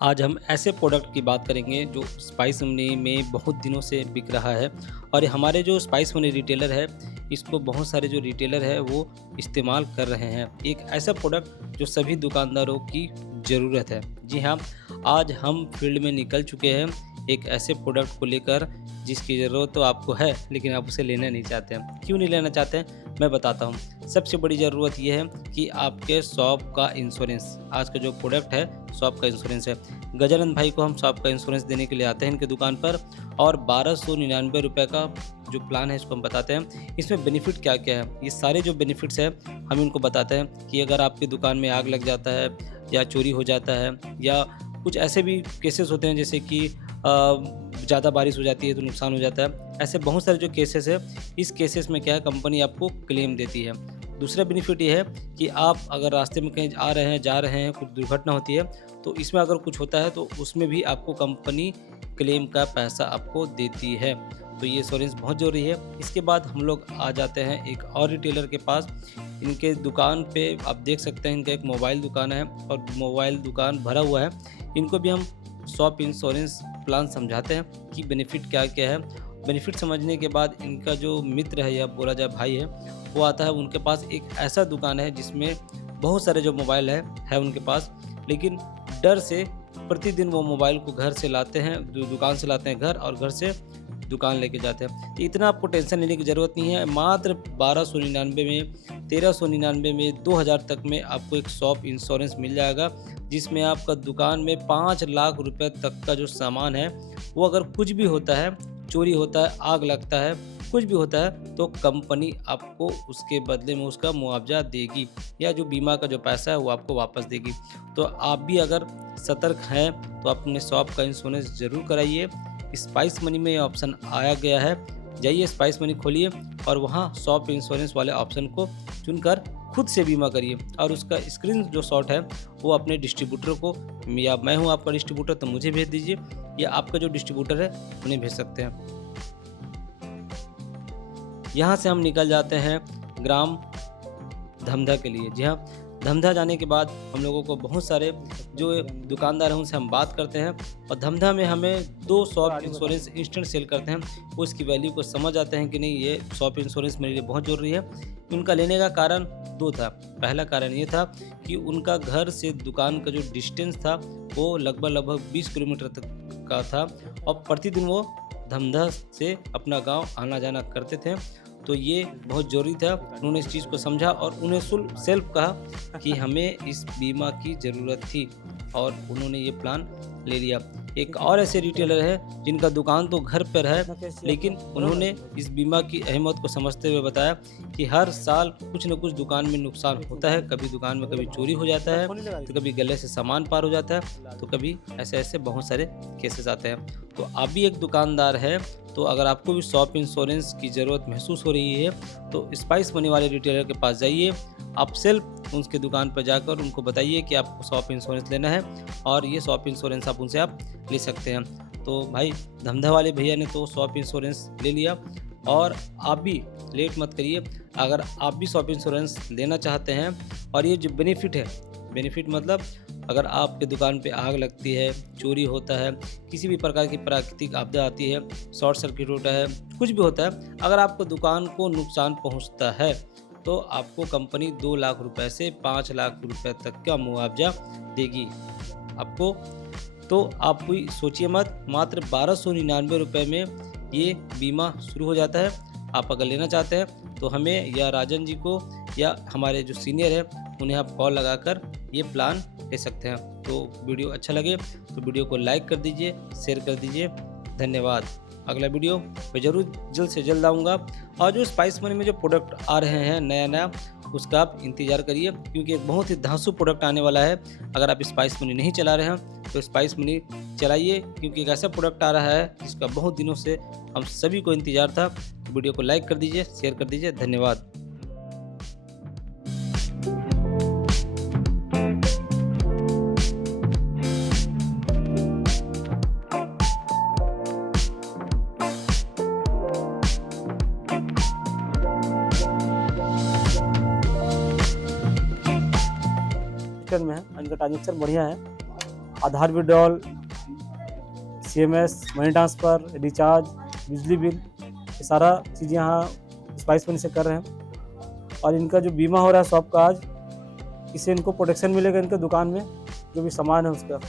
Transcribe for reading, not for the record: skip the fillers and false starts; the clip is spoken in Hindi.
आज हम ऐसे प्रोडक्ट की बात करेंगे जो स्पाइस मनी में बहुत दिनों से बिक रहा है और हमारे जो स्पाइस मनी रिटेलर है इसको बहुत सारे जो रिटेलर है वो इस्तेमाल कर रहे हैं। एक ऐसा प्रोडक्ट जो सभी दुकानदारों की ज़रूरत है। जी हाँ, आज हम फील्ड में निकल चुके हैं एक ऐसे प्रोडक्ट को लेकर जिसकी ज़रूरत तो आपको है लेकिन आप उसे लेना नहीं चाहते हैं। क्यों नहीं लेना चाहते हैं? मैं बताता हूँ। सबसे बड़ी ज़रूरत ये है कि आपके शॉप का इंश्योरेंस, आज का जो प्रोडक्ट है शॉप का इंश्योरेंस है। गजानंद भाई को हम शॉप का इंश्योरेंस देने के लिए आते हैं इनकी दुकान पर और 1299 रुपये का जो प्लान है इसको हम बताते हैं। इसमें बेनिफिट क्या-क्या है, ये सारे जो बेनिफिट्स हैं हम इनको बताते हैं कि अगर आपकी दुकान में आग लग जाता है या चोरी हो जाता है या कुछ ऐसे भी केसेस होते हैं जैसे कि ज़्यादा बारिश हो जाती है तो नुकसान हो जाता है। ऐसे बहुत सारे जो केसेस है, इस केसेस में क्या है कंपनी आपको क्लेम देती है। दूसरा बेनिफिट ये है कि आप अगर रास्ते में कहीं आ रहे हैं, जा रहे हैं, कुछ दुर्घटना होती है तो इसमें अगर कुछ होता है तो उसमें भी आपको कंपनी क्लेम का पैसा आपको देती है। तो ये इंश्योरेंस बहुत ज़रूरी है। इसके बाद हम लोग आ जाते हैं एक और रिटेलर के पास। इनके दुकान पे आप देख सकते हैं इनका एक मोबाइल दुकान है और मोबाइल दुकान भरा हुआ है। इनको भी हम शॉप इंश्योरेंस प्लान समझाते हैं कि बेनिफिट क्या-क्या है। बेनिफिट समझने के बाद इनका जो मित्र है या बोला जाए भाई है, वो आता है। उनके पास एक ऐसा दुकान है जिसमें बहुत सारे जो मोबाइल है उनके पास, लेकिन डर से प्रतिदिन वो मोबाइल को घर से लाते हैं, दुकान से लाते हैं घर और घर से दुकान लेके जाते हैं। तो इतना आपको टेंशन लेने की ज़रूरत नहीं है। मात्र 1299 में, 1399 में, 2000 तक में आपको एक शॉप इंश्योरेंस मिल जाएगा, जिसमें आपका दुकान में 5 लाख रुपए तक का जो सामान है, वो अगर कुछ भी होता है, चोरी होता है, आग लगता है, कुछ भी होता है, तो कंपनी आपको उसके बदले में उसका मुआवजा देगी या जो बीमा का जो पैसा है वो आपको वापस देगी। तो आप भी अगर सतर्क हैं तो अपने शॉप का इंश्योरेंस ज़रूर कराइए। स्पाइस मनी में ये ऑप्शन आया गया है। जाइए स्पाइस मनी खोलिए और वहाँ शॉप इंश्योरेंस वाले ऑप्शन को चुनकर खुद से बीमा करिए और उसका स्क्रीन जो शॉट है वो अपने डिस्ट्रीब्यूटर को, या मैं हूँ आपका डिस्ट्रीब्यूटर तो मुझे भेज दीजिए, या आपका जो डिस्ट्रीब्यूटर है उन्हें भेज सकते हैं। यहाँ से हम निकल जाते हैं ग्राम धमधा के लिए। जी हाँ, धमधा जाने के बाद हम लोगों को बहुत सारे जो दुकानदार हैं उनसे हम बात करते हैं और धमधा में हमें 2 शॉप इंश्योरेंस इंस्टेंट सेल करते हैं। वो इसकी वैल्यू को समझ आते हैं कि नहीं, ये शॉप इंश्योरेंस मेरे लिए बहुत ज़रूरी है। उनका लेने का कारण 2 था। पहला कारण ये था कि उनका घर से दुकान का जो डिस्टेंस था वो लगभग 20 किलोमीटर तक का था और प्रतिदिन वो धमधा से अपना गाँव आना-जाना करते थे। तो ये बहुत ज़रूरी था। उन्होंने इस चीज़ को समझा और उन्हें सेल्फ कहा कि हमें इस बीमा की ज़रूरत थी और उन्होंने ये प्लान ले लिया। एक और ऐसे रिटेलर है जिनका दुकान तो घर पर है, लेकिन उन्होंने इस बीमा की अहमियत को समझते हुए बताया कि हर साल कुछ न कुछ दुकान में नुकसान होता है। कभी दुकान में कभी चोरी हो जाता है, तो कभी गले से सामान पार हो जाता है, तो कभी ऐसे-ऐसे बहुत सारे केसेस आते हैं। तो आप भी एक दुकानदार हैं, तो अगर आपको भी शॉप इंश्योरेंस की ज़रूरत महसूस हो रही है तो स्पाइस मनी वाले रिटेलर के पास जाइए। आप सेल्फ उसके दुकान पर जाकर उनको बताइए कि आपको शॉप इंश्योरेंस लेना है और ये शॉप इंश्योरेंस आप उनसे आप ले सकते हैं। तो भाई धमधा वाले भैया ने तो शॉप इंश्योरेंस ले लिया और आप भी लेट मत करिए। अगर आप भी शॉप इंश्योरेंस लेना चाहते हैं और ये जो बेनिफिट है, बेनिफिट मतलब अगर आपके दुकान पे आग लगती है, चोरी होता है, किसी भी प्रकार की प्राकृतिक आपदा आती है, शॉर्ट सर्किट होता है, कुछ भी होता है, अगर आपको दुकान को नुकसान पहुंचता है तो आपको कंपनी 2 लाख रुपए से 5 लाख रुपए तक का मुआवजा देगी आपको। तो आप कोई सोचिए मत, मात्र 1299 रुपये में ये बीमा शुरू हो जाता है। आप अगर लेना चाहते हैं तो हमें या राजन जी को या हमारे जो सीनियर हैं उन्हें आप कॉल लगाकर ये प्लान ले सकते हैं। तो वीडियो अच्छा लगे तो वीडियो को लाइक कर दीजिए, शेयर कर दीजिए। धन्यवाद। अगला वीडियो मैं ज़रूर जल्द से जल्द आऊँगा और जो स्पाइस मनी में जो प्रोडक्ट आ रहे हैं नया-नया, उसका आप इंतज़ार करिए क्योंकि एक बहुत ही धांसू प्रोडक्ट आने वाला है। अगर आप स्पाइस मनी नहीं चला रहे हैं तो स्पाइस मनी चलाइए क्योंकि एक ऐसा प्रोडक्ट आ रहा है जिसका बहुत दिनों से हम सभी को इंतज़ार था। तो वीडियो को लाइक कर दीजिए, शेयर कर दीजिए। धन्यवाद। में है, इनका ट्रांजेक्शन बढ़िया है। Aadhaar withdrawal, CMS, money transfer, recharge, बिजली बिल, ये सारा चीज़ यहाँ स्पाइस मनी से कर रहे हैं। और इनका जो बीमा हो रहा है शॉप का आज, इससे इनको प्रोटेक्शन मिलेगा इनके दुकान में जो भी सामान है उसका।